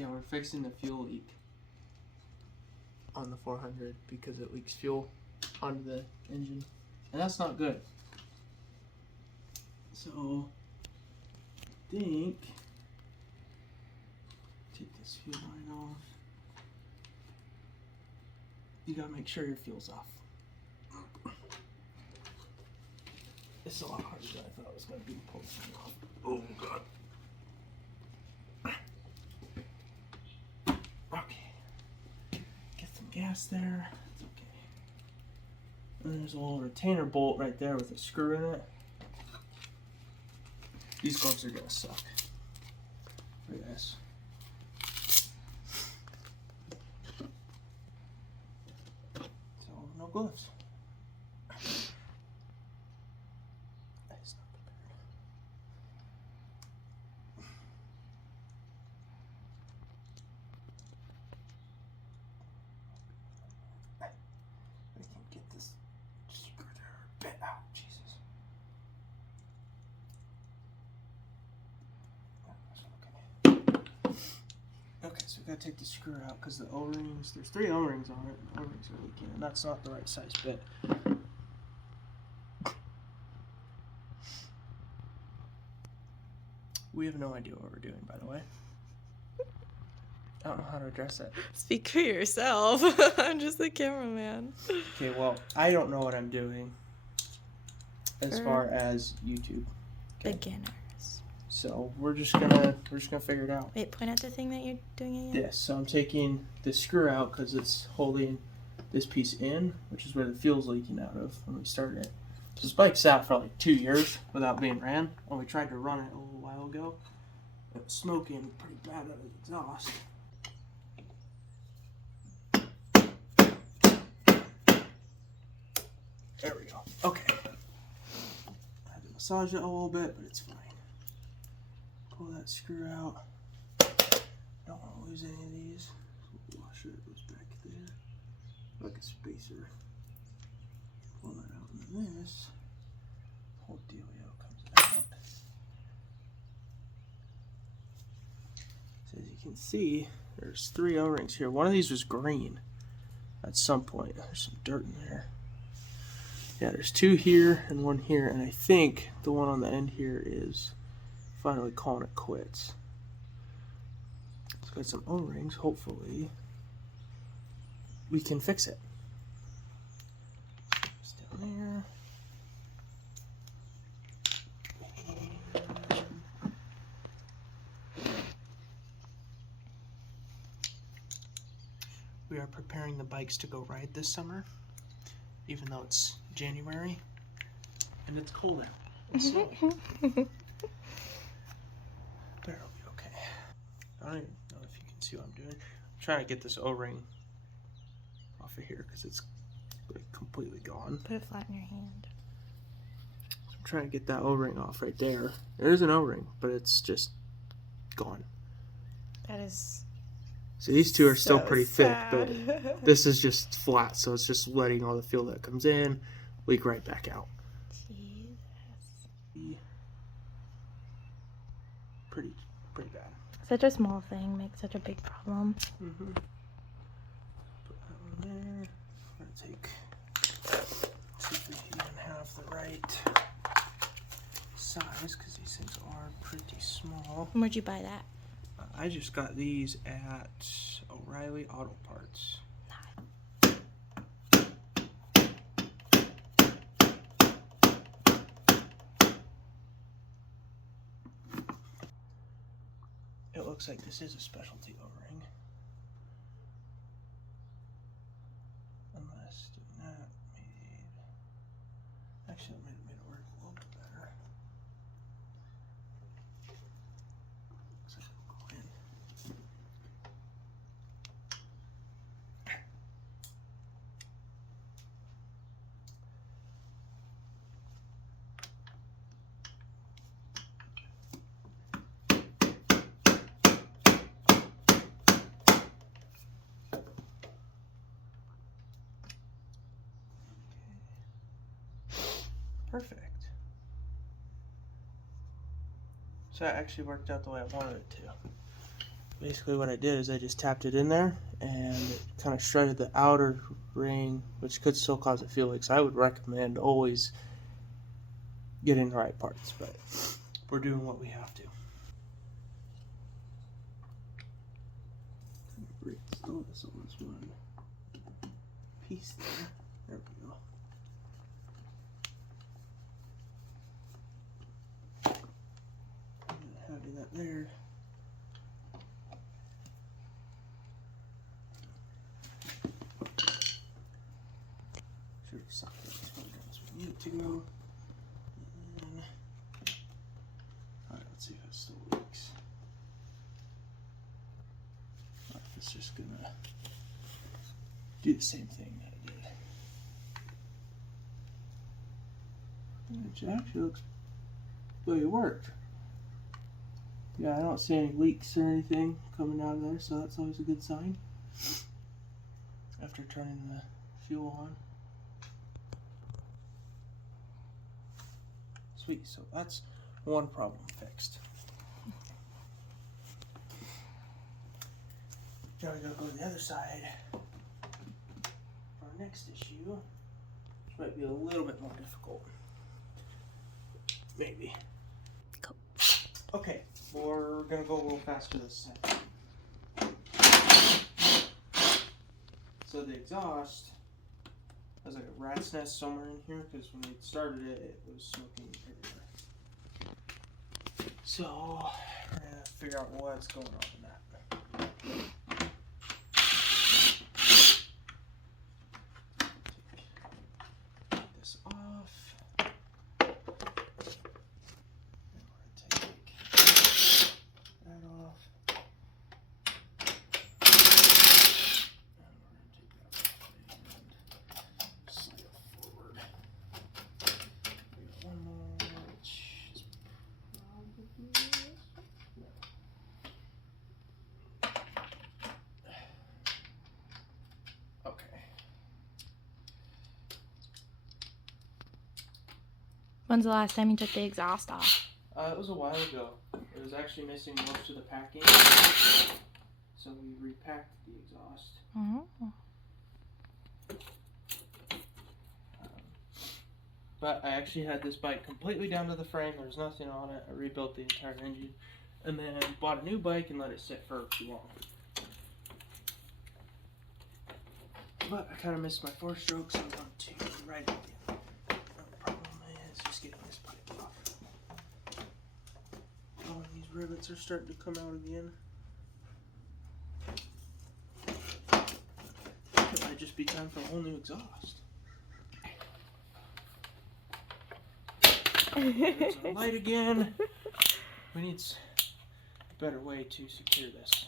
Yeah, we're fixing the fuel leak on the 400 because it leaks fuel onto the engine, and that's not good. So, I think take this fuel line off. You gotta make sure your fuel's off. This is a lot harder than I thought it was gonna be to pull this thing off. Oh god. Okay. Get some gas there. It's okay. And there's a little retainer bolt right there with a screw in it. These gloves are gonna suck. Look at this. So no gloves. That's not prepared. I can get this screwdriver bit out. Jesus. Okay, so we gotta take the screw out because the O-rings, there's 3 O-rings on it, and the O-rings are leaking, and that's not the right size bit. We have no idea what we're doing, by the way. I don't know how to address that. Speak for yourself. I'm just the cameraman. Okay, well, I don't know what I'm doing as far as YouTube. Okay. Beginners. So we're just gonna figure it out. Wait, point at the thing that you're doing again. Yes, so I'm taking this screw out because it's holding this piece in, which is where the fuel's leaking out of when we started it. So this bike sat for like 2 years without being ran. When we tried to run it a little while ago, it was smoking pretty bad out of the exhaust. There we go. Okay. I had to massage it a little bit, but it's fine. Pull that screw out. Don't want to lose any of these. Wash it goes back there. Like a spacer. Pull that out, and then this whole dealio comes out. So as you can see, there's 3 O-rings here. One of these was green at some point. There's some dirt in there. Yeah, there's 2 here and 1 here, and I think the one on the end here is finally calling it quits. It's got some O-rings. Hopefully we can fix it. It's down there. We are preparing the bikes to go ride this summer, even though it's January and it's cold out and snowy. But it'll be okay. I don't even know if you can see what I'm doing. I'm trying to get this O-ring off of here because it's like completely gone. Put it flat in your hand. So I'm trying to get that O-ring off right there. There's an O-ring, but it's just gone. That is. So these 2 are still so pretty sad. thick, but this is just flat, so it's just letting all the fuel that comes in leak right back out. Jesus. Pretty bad. Such a small thing makes such a big problem. Mm-hmm. Put that one there. I'm gonna see if we even have the right size, because these things are pretty small. Where'd you buy that? I just got these at O'Reilly Auto Parts. It looks like this is a specialty O-ring. Unless doing that made... Actually, it made it work a little bit better. Looks like it'll go in. Perfect. So that actually worked out the way I wanted it to. basically what I did is I just tapped it in there and it kind of shredded the outer ring, which could still cause a fuel leak. So I would recommend always getting the right parts, but we're doing what we have to. Oh, this almost one piece there. There we go. Having that there. Should have sucked it as far as we need it to go. And alright, let's see if it still leaks. It's just gonna do the same thing that it did. Which actually looks like it worked. Yeah, I don't see any leaks or anything coming out of there, so that's always a good sign. After turning the fuel on. Sweet, so that's one problem fixed. Now we gotta go to the other side. Our next issue, which might be a little bit more difficult. Maybe. Go. Okay, we're gonna go a little faster this time. So the exhaust has like a rat's nest somewhere in here because when we started it, it was smoking everywhere. So we're gonna figure out what's going on in that. Take this off. And we're gonna take that off. And we're gonna take that off and slide it forward. We got one more, which is probably this. No. Okay. When's the last time you took the exhaust off? It was a while ago. It was actually missing most of the packing, so we repacked the exhaust. But I actually had this bike completely down to the frame. There was nothing on it. I rebuilt the entire engine, and then bought a new bike and let it sit for too long. But I kind of missed my 4-stroke, so I want to ride it again. The problem is just getting this bike off. Oh, these rivets are starting to come out again. It might just be time for a whole new exhaust. There's our light again. We need a better way to secure this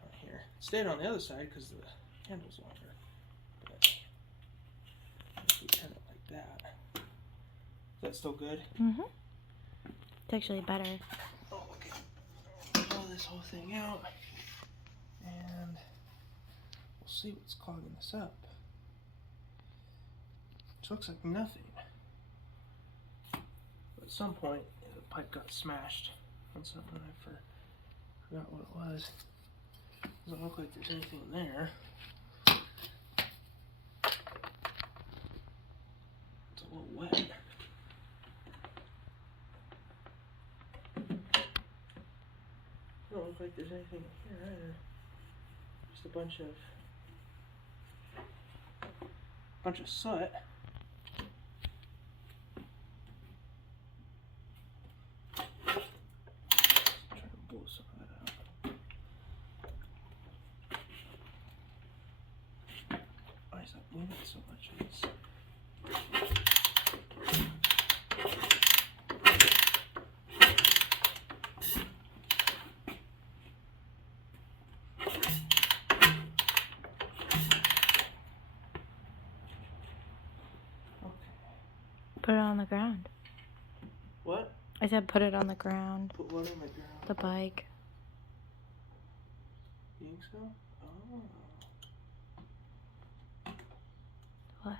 right here. It stayed on the other side because the handle's longer. But if we turn it like that, is that still good? Mm-hmm. It's actually better. Oh, okay. Pull this whole thing out, and we'll see what's clogging this up. Which looks like nothing. But at some point, the pipe got smashed on something. I forgot what it was. Doesn't look like there's anything in there. It's a little wet. Don't look like there's anything in here either. Just a bunch of soot. Try to blow some of that out. Why is that moving so much? Put it on the ground. What? I said put it on the ground. Put what on the ground? The bike. You think so? Oh. What?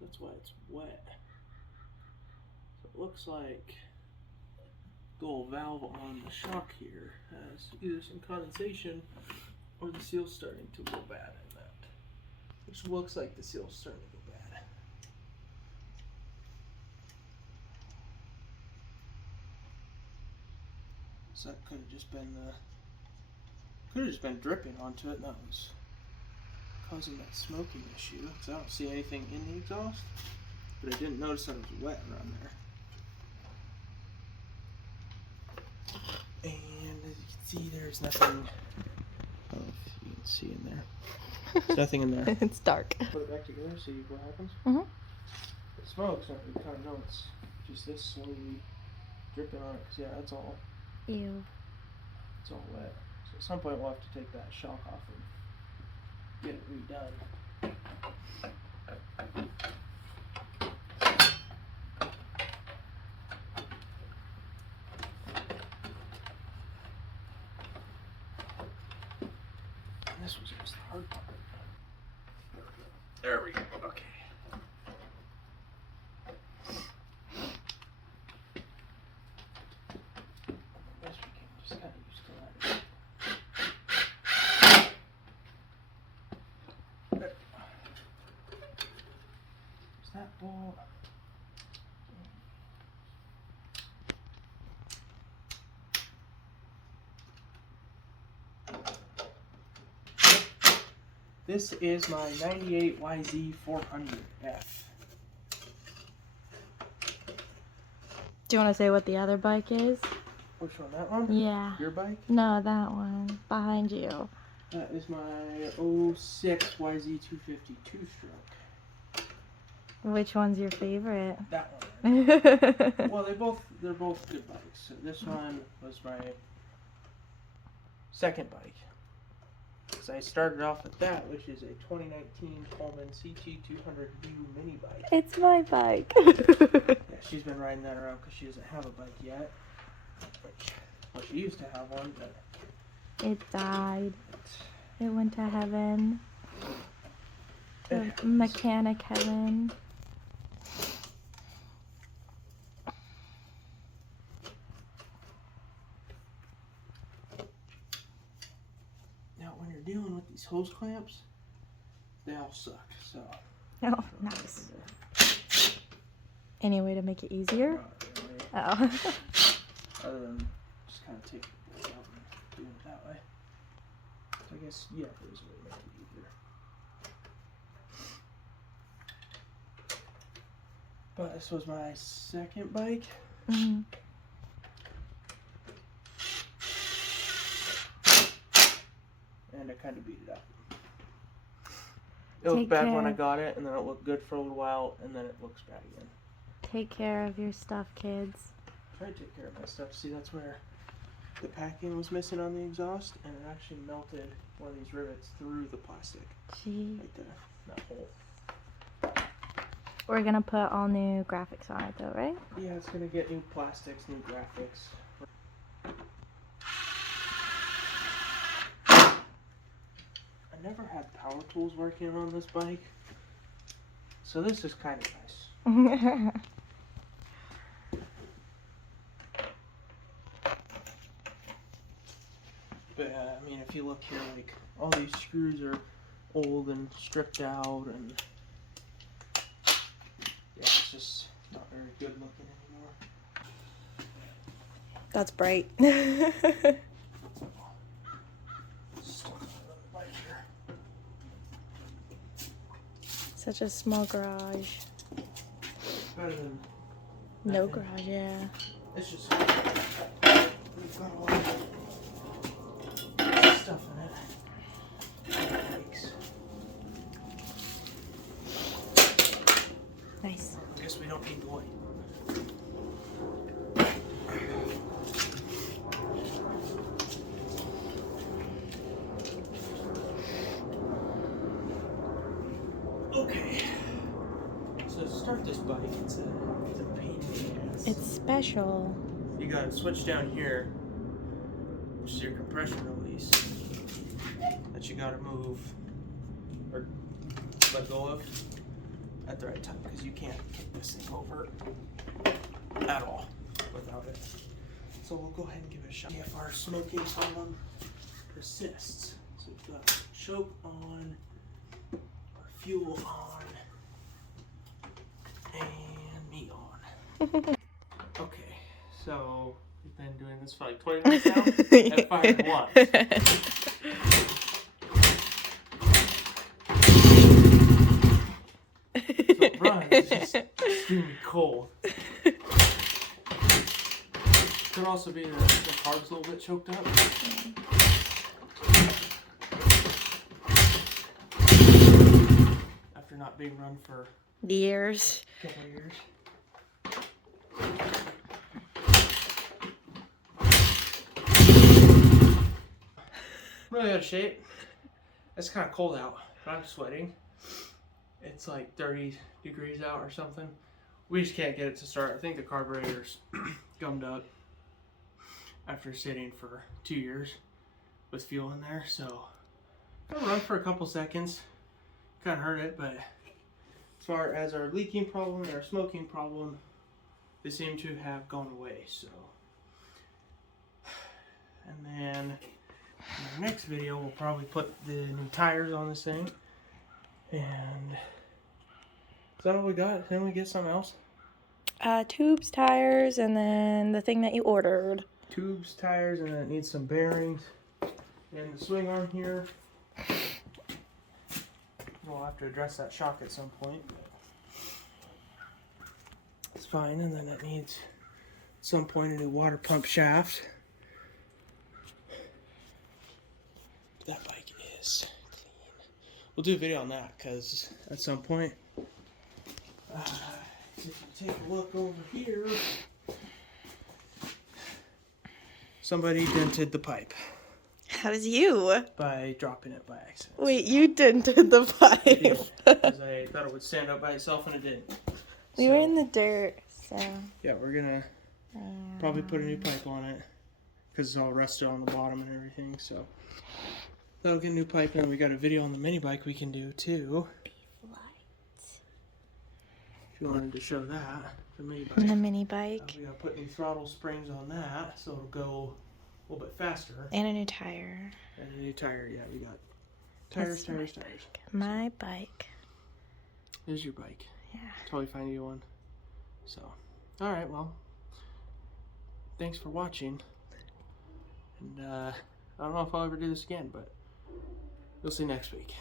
That's why it's wet. So it looks like the little valve on the shock here has there's either some condensation or the seal's starting to go bad in that. Which looks like the seal's starting to go bad. So that could have just been dripping onto it, and that was causing that smoking issue. So I don't see anything in the exhaust, but I didn't notice that it was wet around there. And as you can see, there's nothing. I don't know if you can see in there. There's nothing in there. It's dark. Put it back together, see what happens. Mhm. It smokes, and you kind of know it's just this slowly dripping on it. Cause yeah, it's all Ew. wet. So at some point we'll have to take that shock off and get it redone. And this was just the hard part. There we go. Okay. I guess we can just kind of used to that. Is that ball? This is my 98 YZ400F. Do you want to say what the other bike is? Which one? That one? Yeah. Your bike? No, that one. Behind you. That is my 06 YZ250 two-stroke. Which one's your favorite? That one. Well, they're both good bikes. So this one was my second bike. So I started off with that, which is a 2019 Coleman CT200U mini bike. It's my bike. Yeah, she's been riding that around because she doesn't have a bike yet. Well, she used to have one, but It died. It went to heaven. To it mechanic heaven. now when you're dealing with these hose clamps, they all suck. So Oh, nice. Any way to make it easier? not really. Oh. Other than just kind of taking the bolt out and doing it that way. So I guess, yeah, there's a way to make it easier. But this was my second bike. Mhm. And I kind of beat it up. It looked Take bad when I care. got it, and then it looked good for a little while, and then it looks bad again. Take care of your stuff, kids. Try to take care of my stuff. See, that's where the packing was missing on the exhaust, and it actually melted one of these rivets through the plastic. Gee. Right there. That hole. We're gonna put all new graphics on it though, right? Yeah, it's gonna get new plastics, new graphics. I never had power tools working on this bike, so this is kind of nice. But I mean, if you look here, like all these screws are old and stripped out, and yeah, it's just not very good looking anymore. That's bright. Stuck on another bike here. Such a small garage. Better than No nothing. garage, yeah. It's just we've got a lot of stuff in it. Bikes. Nice. I guess we don't need the light. Okay. So to start this bike, it's a pain in the ass. It's special. You gotta switch down here, which is your compression release, that you gotta move or let go of at the right time, because you can't kick this thing over at all without it. So we'll go ahead and give it a shot. If our smoking problem persists. So we've got choke on, our fuel on, and meat on. Okay, so we've been doing this for like 20 minutes now and fired once. So it runs, it's just extremely cold. Could also be the carb's a little bit choked up. After not being run for Years. a couple of years. Really out of shape. It's kind of cold out, but I'm sweating. It's like 30 degrees out or something. We just can't get it to start. I think the carburetor's gummed up after sitting for 2 years with fuel in there. So gonna run for a couple seconds. Kind of hurt it, but as far as our leaking problem and our smoking problem, they seem to have gone away. So, and then in the next video, we'll probably put the new tires on this thing. And is that all we got? Didn't we get something else? Tubes, tires, and then the thing that you ordered. Tubes, tires, and then it needs some bearings. And the swing arm here. We'll have to address that shock at some point. But it's fine. And then it needs at some point a new water pump shaft. That bike is clean. We'll do a video on that because at some point, if you take a look over here, somebody dented the pipe How's you? by dropping it by accident. Wait, you dented the pipe. Because I thought it would stand up by itself and it didn't. We were in the dirt, so. Yeah, we're gonna probably put a new pipe on it because it's all rusted on the bottom and everything. So that'll get a new pipe, and we got a video on the mini bike we can do too. If you wanted to show that, the mini bike. And the mini bike. We gotta put new throttle springs on that, so it'll go a little bit faster. And a new tire. And a new tire, yeah, we got tires. My bike. Here's your bike. Yeah. Totally find you one. So, alright, well, thanks for watching. And I don't know if I'll ever do this again, but you'll see next week.